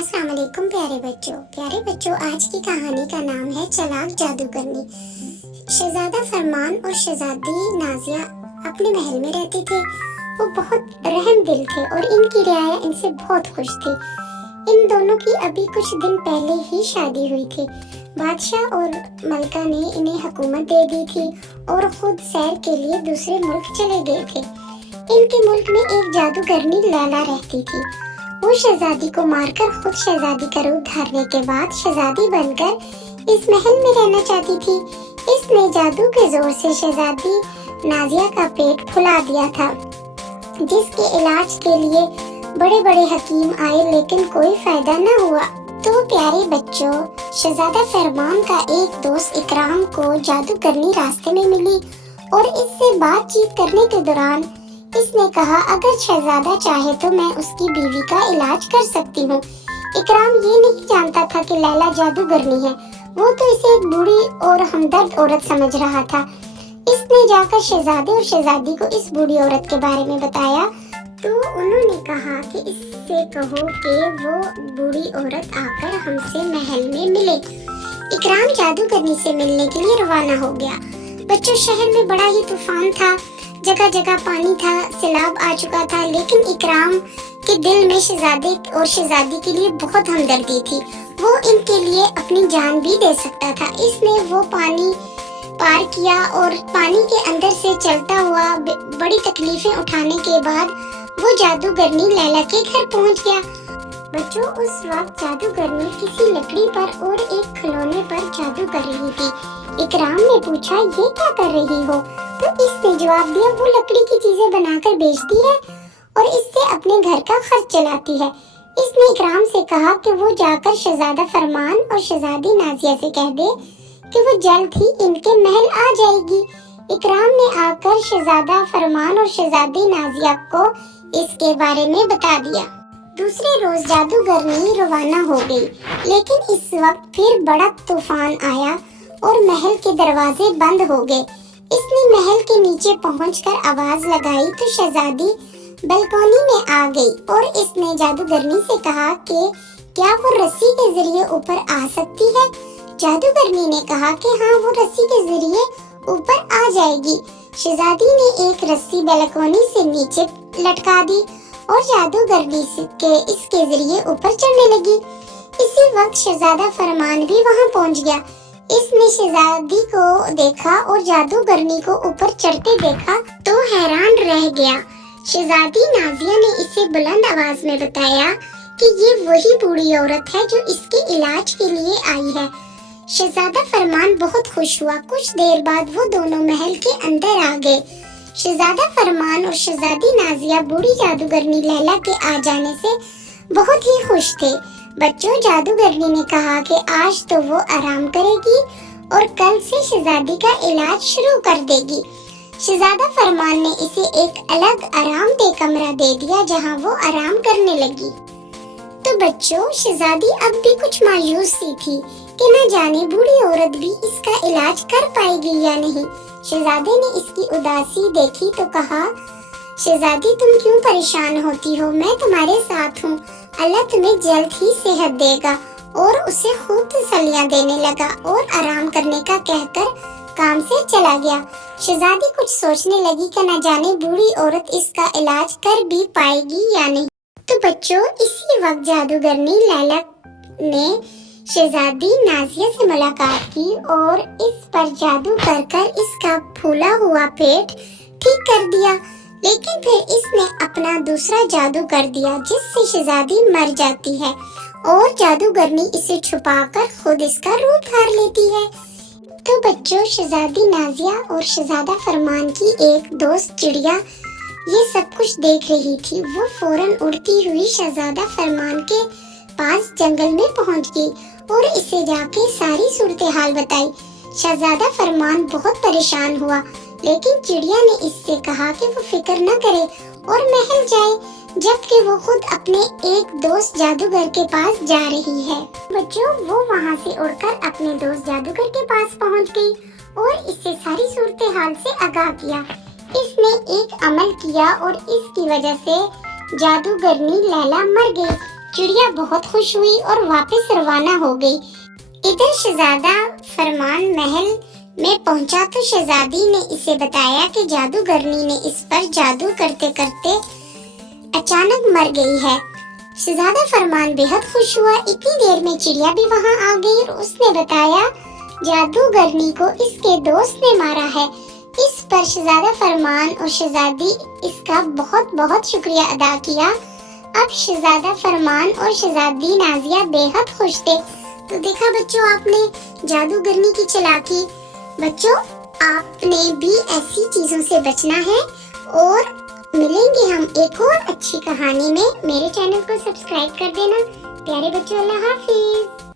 अस्सलाम वालेकुम प्यारे बच्चों आज की कहानी का नाम है चालाक जादूगरनी। शहजादा फरमान और शहजादी नाजिया अपने महल में रहते थे। वो बहुत रहम दिल थे और इनकी रियाया इनसे बहुत खुश थी। इन दोनों की अभी कुछ दिन पहले ही शादी हुई थी। बादशाह और मलका ने इन्हें हुकूमत दे दी थी और खुद सैर के लिए दूसरे मुल्क चले गए थे। इनके मुल्क में एक जादूगरनी लैला रहती थी। वो शहजादी को मारकर खुद शहजादी का रूप धारने के बाद शहजादी बनकर इस महल में रहना चाहती थी। इसने जादू के जोर से शहजादी नाजिया का पेट फुला दिया था, जिसके इलाज के लिए बड़े बड़े हकीम आए लेकिन कोई फायदा न हुआ। तो प्यारे बच्चों, शहजादा फरमान का एक दोस्त इकराम को जादूगरनी रास्ते में मिली और इससे बातचीत करने के दौरान इसने कहा, अगर शहजादा चाहे तो मैं उसकी बीवी का इलाज कर सकती हूँ। इकराम ये नहीं जानता था कि लैला जादूगरनी है। वो तो इसे एक बूढ़ी और हमदर्द औरत समझ रहा था। इसने जाकर शहजादे और शहजादी को इस बूढ़ी औरत के बारे में बताया तो उन्होंने कहा कि इससे कहो कि वो बूढ़ी औरत आकर हमसे महल में मिले। इकराम जादूगरनी से मिलने के लिए रवाना हो गया। बच्चों, शहर में बड़ा ही तूफान था, जगह जगह पानी था, सैलाब आ चुका था, लेकिन इकराम के दिल में शहजादे और शहजादी के लिए बहुत हमदर्दी थी। वो इनके लिए अपनी जान भी दे सकता था। इसने वो पानी पार किया और पानी के अंदर से चलता हुआ बड़ी तकलीफें उठाने के बाद वो जादूगरनी लैला के घर पहुंच गया। बच्चों, उस वक्त जादूगरनी किसी लकड़ी पर और एक खिलौने पर जादू कर रही थी। इकराम ने पूछा, ये क्या कर रही हो? तो इसने जवाब दिया, वो लकड़ी की चीजें बनाकर बेचती है और इससे अपने घर का खर्च चलाती है। इसने इकराम से कहा कि वो जाकर शहजादा फरमान और शहजादी नाजिया से कह दे कि वो जल्द ही इनके महल आ जाएगी। इकराम ने आकर शहजादा फरमान और शहजादी नाजिया को इसके बारे में बता दिया। दूसरे रोज जादूगरनी रवाना हो गई, लेकिन इस वक्त फिर बड़ा तूफान आया और महल के दरवाजे बंद हो गए। इसने महल के नीचे पहुंचकर आवाज लगाई तो शहजादी बालकनी में आ गई और इसने जादूगरनी से कहा कि क्या वो रस्सी के जरिए ऊपर आ सकती है? जादूगरनी ने कहा कि हाँ, वो रस्सी के जरिए ऊपर आ जाएगी। शहजादी ने एक रस्सी बालकनी से नीचे लटका दी और जादूगरनी के इसके जरिए ऊपर चढ़ने लगी। इसी वक्त शहजादा फरमान भी वहां पहुंच गया। इसने शहजादी को देखा और जादूगरनी को ऊपर चढ़ते देखा तो हैरान रह गया। शहजादी नाजिया ने इसे बुलंद आवाज में बताया कि ये वही बूढ़ी औरत है जो इसके इलाज के लिए आई है। शहजादा फरमान बहुत खुश हुआ। कुछ देर बाद वो दोनों महल के अंदर आ गए। शहजादा फरमान और शहजादी नाजिया बूढ़ी जादूगरनी लैला के आ जाने से बहुत ही खुश थे। बच्चों, जादूगरनी ने कहा कि आज तो वो आराम करेगी और कल से शहजादी का इलाज शुरू कर देगी। शहजादा फरमान ने इसे एक अलग आरामदेह कमरा दे दिया जहां वो आराम करने लगी। तो बच्चों, शहजादी अब भी कुछ मायूस सी थी कि न जाने बूढ़ी औरत भी इसका इलाज कर पाएगी या नहीं। शहजादे ने इसकी उदासी देखी तो कहा, शहजादी तुम क्यों परेशान होती हो? मैं तुम्हारे साथ हूँ। अल्लाह तुम्हें जल्द ही सेहत देगा। और उसे खूब तसल्लियां देने लगा और आराम करने का कहकर काम से चला गया। शहजादी कुछ सोचने लगी कि न जाने बूढ़ी औरत इसका इलाज कर भी पाएगी या नहीं। तो बच्चों, इसी वक्त जादूगरनी लैला ने शहजादी नाजिया से मुलाकात की और इस पर जादू कर इसका फूला हुआ पेट ठीक कर दिया। लेकिन फिर इसने अपना दूसरा जादू कर दिया जिससे शहजादी मर जाती है और जादूगरनी इसे छुपाकर खुद इसका रूप धार लेती है। तो बच्चों, शहजादी नाजिया और शहजादा फरमान की एक दोस्त चिड़िया ये सब कुछ देख रही थी। वो फौरन उड़ती हुई शहजादा फरमान के पास जंगल में पहुंच गई और इसे जाके सारी सूरत हाल बताई। शहजादा फरमान बहुत परेशान हुआ, लेकिन चिड़िया ने इससे कहा कि वो फिक्र न करे और महल जाए, जबकि वो खुद अपने एक दोस्त जादूगर के पास जा रही है। बच्चों, वो वहाँ से उड़कर अपने दोस्त जादूगर के पास पहुँच गई और इससे सारी सूरत हाल से आगाह किया। इसने एक अमल किया और इसकी वजह से जादूगरनी लैला मर गई। चिड़िया बहुत खुश हुई और वापस रवाना हो गई। इधर शहजादा फरमान महल में पहुंचा तो शहजादी ने इसे बताया कि जादूगरनी ने इस पर जादू करते करते अचानक मर गई है। शहजादा फरमान बेहद खुश हुआ। इतनी देर में चिड़िया भी वहां आ गई और उसने बताया जादूगरनी को इसके दोस्त ने मारा है। इस पर शहजादा फरमान और शहजादी इसका बहुत बहुत शुक्रिया अदा किया। अब शहजादा फरमान और शहजादी नाजिया बेहद खुश थे। तो देखा बच्चों आपने जादूगरनी की चालाकी। बच्चों आपने भी ऐसी चीजों से बचना है और मिलेंगे हम एक और अच्छी कहानी में। मेरे चैनल को सब्सक्राइब कर देना। प्यारे बच्चों, अल्लाह हाफिज।